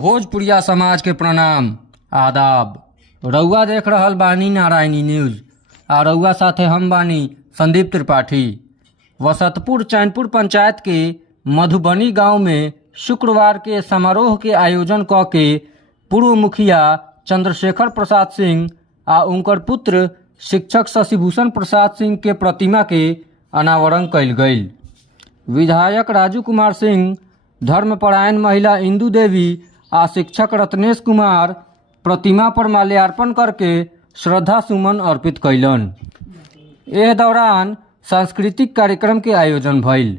भोजपुरिया समाज के प्रणाम आदाब। रउआ देख रहल बानी नारायणी न्यूज़ आ रउआ साथे हम बानी संदीप त्रिपाठी। वसतपुर चैनपुर पंचायत के मधुबनी गांव में शुक्रवार के समारोह के आयोजन क के पूर्व मुखिया चंद्रशेखर प्रसाद सिंह आ उनकर पुत्र शिक्षक शशिभूषण प्रसाद सिंह के प्रतिमा के अनावरण कयल गईल। विधायक राजू कुमार सिंह, धर्मपरायण महिला इंदू देवी आ शिक्षक रत्नेश कुमार प्रतिमा पर माल्यार्पण करके श्रद्धा सुमन अर्पित कैलन। एह दौरान सांस्कृतिक कार्यक्रम के आयोजन भइल।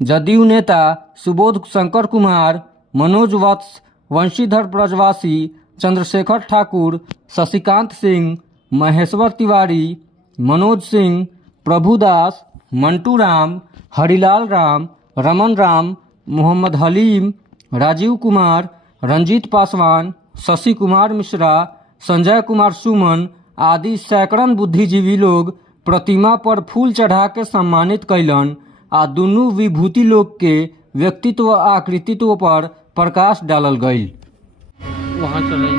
जदयू नेता सुबोध शंकर कुमार, मनोज वत्स, वंशीधर ब्रजवासी, चंद्रशेखर ठाकुर, शशिकांत सिंह, महेश्वर तिवारी, मनोज सिंह, प्रभुदास, मंटू राम, हरिलाल राम, रमन राम, मोहम्मद हलीम, राजीव कुमार, रंजीत पासवान, शशि कुमार मिश्रा, संजय कुमार सुमन आदि सैकड़न बुद्धिजीवी लोग प्रतिमा पर फूल चढ़ा के सम्मानित कैलन आ दुनू विभूति लोग के व्यक्तित्व आ कृतित्व पर प्रकाश डालल गईल। वहाँ चले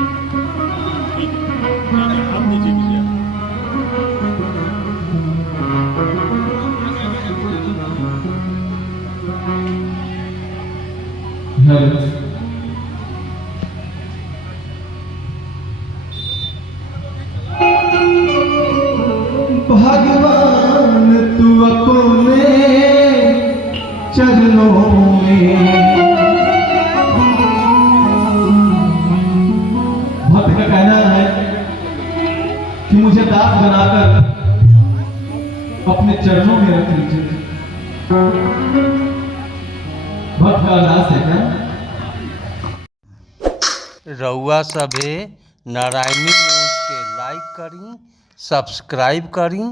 भगवान तू अपने चरणों में। भक्त का कहना है कि मुझे दास बनाकर अपने चरणों में रख लीजिए। भक्त का अरदास है क्या? रउआ सभे नारायणी न्यूज़ के लाइक करी, सब्सक्राइब करी।